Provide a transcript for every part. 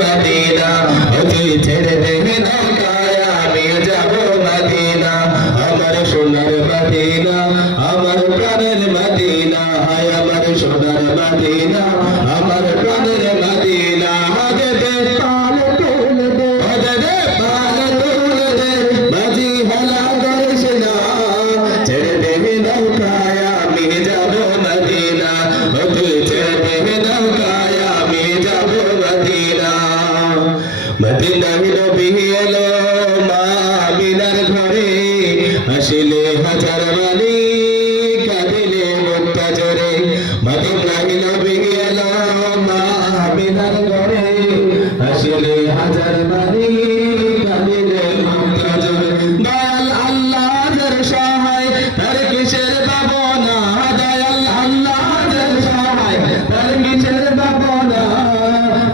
Medina তুই ছেড়ে দে নৌকায় আমি যাব মদিনা আমার সোনার মদিনা আমার প্রাণের মদিনা হায় আমার সোনার মদিনা আমার প্রাণের মদিনা হজরতে পাল তুলে দে হজরতে পাল তুলে দে বাজি হেলা করিস না ছেড়ে দে নৌকায় আমি যাব মদিনা তুই ছেড়ে দে নৌকায় আমি যাব মদিনা মদিনায় নবী এলো মা আমিনার ঘরে আসিলে হাজার মানি কাঁদিলে মুক্তা জোরে মদিনায় নবী এলো মা আমিনার ঘরে আসিলে হাজার মানি কাঁদিলে মুক্তা জোরে দয়াল আল্লাহ যার সহায় তার কিসের ভাবনা দয়াল আল্লাহ যার সহায় তার কিসের ভাবনা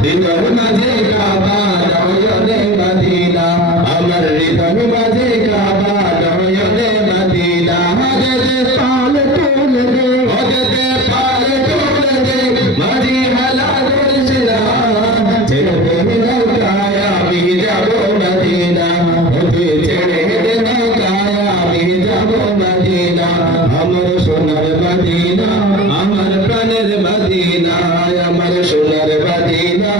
হৃদয় মাঝে কাবা নয়নে মদিনা আমার হৃদয় মাঝে কাবা নয়নে মদিনা হজরতে পাল তুলে দে হজরতে পাল তুলে দে মাঝি হেলা করিস না ছেড়ে দে নৌকায় আমি যাব মদিনা তুই ছেড়ে দে নৌকায় আমি যাব মদিনা আমার সোনার মদিনা আমার প্রাণের মদিনা আমার সোনার মদিনা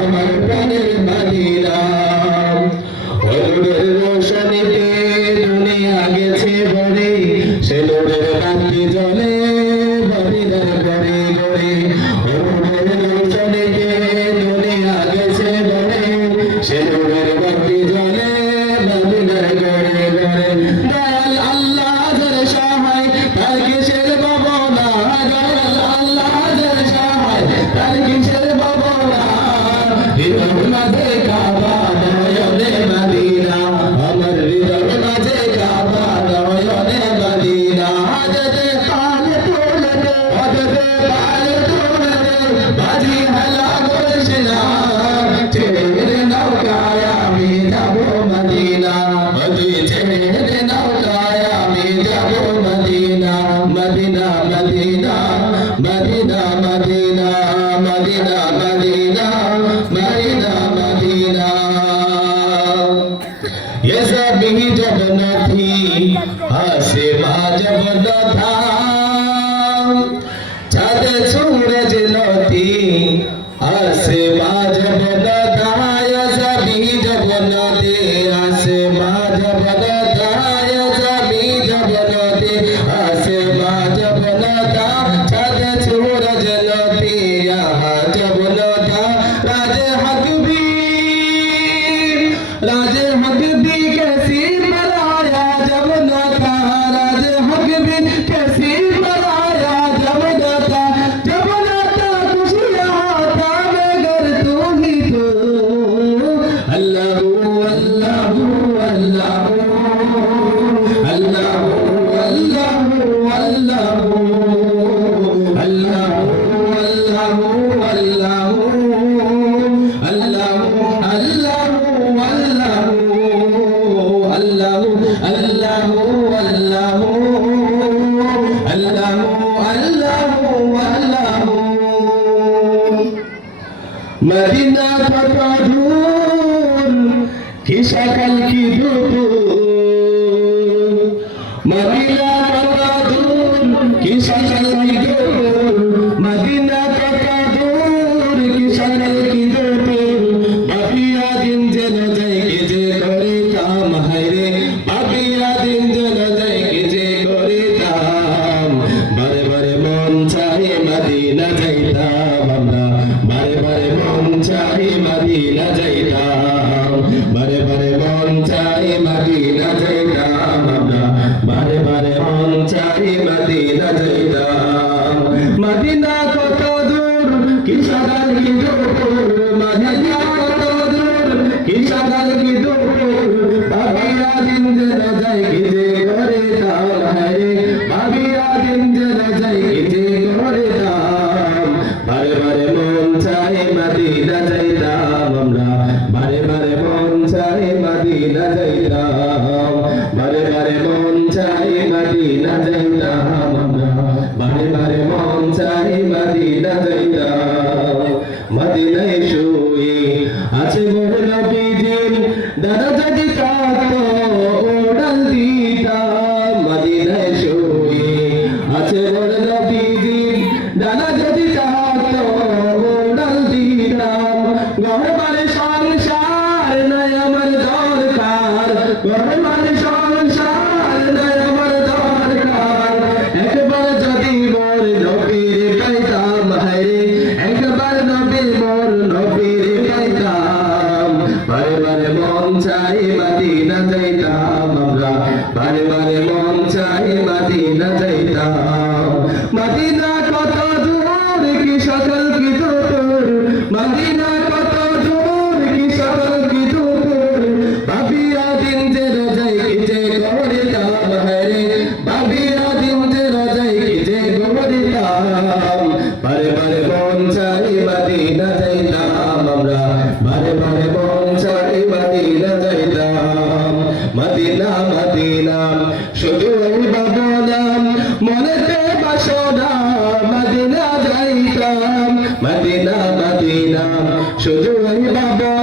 আমার প্রাণের মদিনা নূরের রোশনীতে দুনিয়া গেছে ভরে সে নূরের বাতি জ্বলে মদিনার ঘরে ঘরে নূরের রোশনীতে দুনিয়া গেছে ভরে সে নূরের বাতি জ্বলে মদিনার ঘরে ঘরে দয়াল আল্লাহ যার সহায় তার কিসের ভাবনা দয়াল আল্লাহ যার সহায় তার কিসের ভাবনা হৃদয় মাঝে কাবা নয়নে মদিনা আমার হৃদয় মাঝে কাবা নয়নে মদিনা হজরতে পাল তুলে দে হজরতে পাল তুলে দে বাজি হেলা করিস না ছেড়ে দে নৌকায় আমি যাব মদিনা তুই ছেড়ে দে নৌকায় আমি যাব মদিনা মদিনা মদিনা মদিনা মদিনা মদিনা মদিনা मदीना मदीना ये सब ही जब न थी आसमां जब न था चाँद सूरज न थी आसमां जब न था ये सब ही जब न थे आसमां जब न था ये सब ही जब न थे आसमां जब न था चाँद सूरज न थी यहाँ जब न था राजे हक भी कैसी मराया जब न था राजे हक भी कैसी मराया जब न था कुछ यहाँ था मगर तू ही तो अल्लाह अल्लाह अल्लाह अल्लाह अल्लाह अल्लाह मदीना का दूर की शकल की दूर मदीना का दूर की शकल की दूर मदीना का दूर की शकल की दूर बाबिया दिन जन जाए के जे करे काम है रे बाबिया दिन जन जाए के जे करे काम बारे बारे मन चाहे मदीना जाइताम আমরা बारे बारे मन चाहे मदीना जाइताम बारे बारे मन चाहे मदीना जाइताम আমরা बारे बारे मन चाहे मदीना जाइताम मदीना কত দূর কি সাগর কি দূর মদিনা কত দূর কি সাগর কি দূর বাবিয়া দিন যেন যাই কি যে করে তাল হায় বাবিয়া দিন যেন যাই কি যে করে তাল বারে বারে মন চায় মদিনা যাইতাম আমরা বারে বারে মন চায় মদিনা যাইতাম বারে বারে মন চায় মদিনা যাইতাম আমরা বারে বারে মন চায় মদিনা যাইতাম মদিনায় শুয়ে আছে মোর নবীজির দানা যদি থাকতো উড়াল দিতাম মদিনায় শুয়ে আছে মোর নবীজির দানা যদি থাকতো উড়াল দিতাম ঘর বাড়ি সংসার নাই আমার দরকার ঘর বাড়ি সংসার নাই আমার দরকার একবার যদি মোর নবীর পাইতাম হায়রে একবার নবী মোর নবীর পাইতাম বারে বারে মন চাই মদিনা যাইতাম আমরা বারে বারে মন চাই মদিনা যাইতাম মদিনা কত দূর কি সকল কি দূর মদিনা কত দূর কি সকল কি দূর ভাবিয়া দিন যে রোজাই কি যে গরিতাম হরে ভাবিয়া দিন যে রোজাই কি যে গরিতাম বারে বারে মন চাই মদিনা যাইতাম আমরা বারে বারে মন চাই মদিনা যাইতাম মদিনা মদিনা শুধু ওই ভাবনাম মনেতে বাসনা মদিনা যাইতাম মদিনা মদিনা শুধু ওই ভাবনা